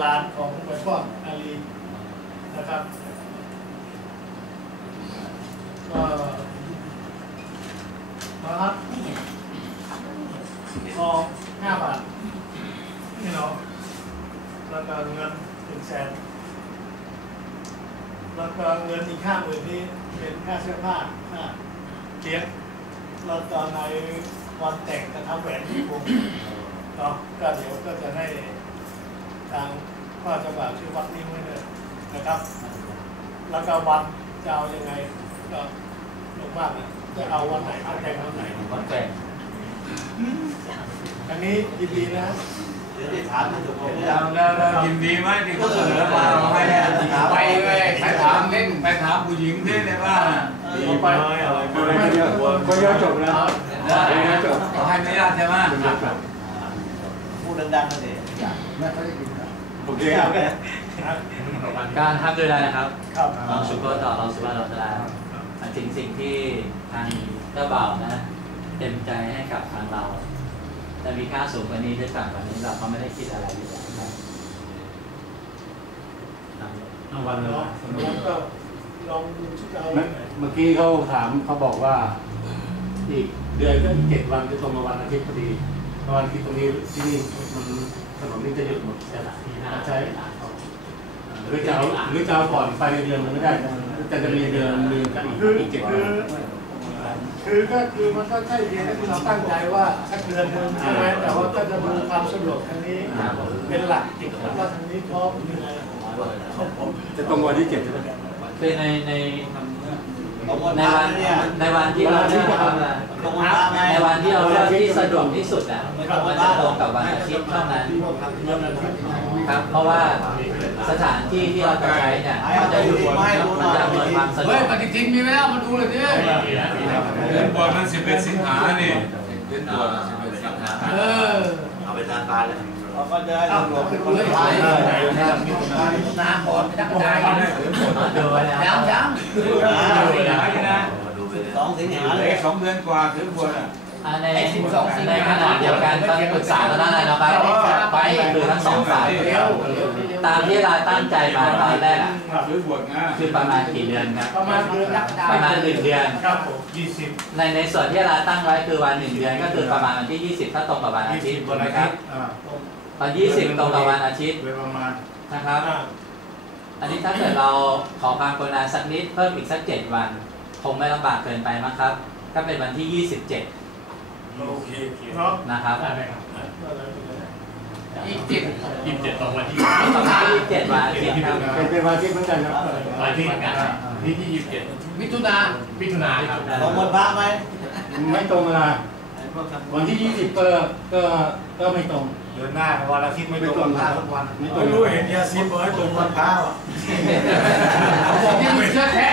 หลานของไวป้อนอาลีนะครับก็มาครับทองห้าบาทนี่เนาะแล้วก็เงินหนึ่งแสนแล้วก็เงินอีกห้าหมื่นนี้เป็นค่าเสื้อผ้าค่าเลี้ยงแล้วก็ในวันแต่งจะทำแหวนที่วงเนาะก็เดี๋ยวก็จะให้ ทางพ่อจังหวัดชื่อวัดนี้ไว้เลยนะครับ แล้วก็วันจะเอายังไงก็ลงมากนะจะเอาวันไหนเอาแต่งวันไหนวันแต่งอันนี้ยินดีนะเดี๋ยวได้ถามท่านสุภพแล้วแล้วแล้วยินดีไหมที่เขาเสนอมาเราให้เนี่ยไปเลยไปถามเล่นไปถามผู้หญิงที่ในบ้านน่ะเอาไปก็เยอะก็เยอะจบแล้วได้เขาให้ไม่ยากใช่ไหมพูดดังๆนั่นเอง โอเคการทำด้วยอะไรนะครับครับลองชุกรต่อลองสุภาพเราจะได้ถึงสิ่งที่ทางเจ้าบ่าวนะเต็มใจให้กับทางเราแต่มีค่าสูงกว่านี้หรือต่ำกว่านี้เราก็ไม่ได้คิดอะไรอยู่แล้วครับครับเอาวันเลยเนาะแล้วก็ลองดูที่จะเอาเมื่วันไหนอกี้เขาถามเขาบอกว่า อีกเดือนก็อีกเจ็ดวันจะตรงกับวันอาทิตย์พอดีวันอาทิตย์ตรงนี้ที่นี่มัน ถนนนี้จะหยุดหมดใช่ไหมใช่หรือจะเอาหรือจะเอาก่อนไปในเดือนมันไม่ได้จะจะมีเดือนมีกันอีกออีกเจ็ดคืวัอนคือก็คือมันก็ใช่เพียงที่เราตั้งใจว่าสักเดือนหนึงใช่ไหมแต่ว่าก็จะดูความสะดวกทางนี้เป็นหลักว่าทางนี้พร้อมยังไงจะตรงวันที่เจ็ดใช่ไหมในในตรงวัน ในพระวันเนี่ยในวันที่เราเลือกทำอะตรงวันพระไงในวันที่เราเลือกที่สะดวกที่สุดอะมันจะตรงกับวันอาทิตย์เท่านั้นครับเพราะว่าสถานที่ที่เราจะใช้เนี่ยมันจะอยู่มันจะอำนวยความสะดเฮ้วยกปฏิทินมีไหมล่ะมาดูเลยดิเดือนบวชมันสิบเอ็ดสิงหานี่เดือนบวชสิบเอ็ดสิงหาเออเอาไปทางการเลยเราก็จะให้ตำรวจเป็นคนไทย น้ำบอดไม่ได้ได้ดูไว้แล้วยังยังสองสิงหาเลยสองเดือนกว่าถึงบวชอะในในขณะเดียวกันต้องปรึกษากันนั่นแหละนะครับไปคือทั้งสองฝ่ายตามที่เราตั้งใจมาตอนแรกอะถึงบวชงาคือประมาณกี่เดือนครับประมาณเดือนประมาณหนึ่งเดือนครับผมยี่สิบในในส่วนที่เราตั้งไว้คือวันหนึ่งเดือนก็คือประมาณวันที่ 20 ถ้าตรงกับวันอาทิตย์ถูกไหมครับ ตอน20ตรงกับวันอาทิตย์โดยประมาณนะครับอ่าอันนี้ถ้าเกิดเราขอความกรุณาสักนิดเพิ่มอีกสัก7วัน คงไม่ลำบากเกินไปมั้งครับก็เป็นวันที่27โอเคเนาะนะครับอีกจิตยี่สิบเจ็ดตรงวันที่ประมาณ27วันอาทิตย์ครับเป็นเป็นวันอาที่เหมือนกันครับวันที่นี่ที่ยี่สิบเจ็ดมิถุนามิถุนาครับตรงวันพระไหมไม่ตรงเวลาวันที่ยี่สิบก็ก็ก็ไม่ตรง เดือนหน้าวันอาทิตย์ไม่ตรงวันพระทุกวันไม่รู้เห็นยาซีบอกให้ตรงวันพระอะนี่เชื้อแท้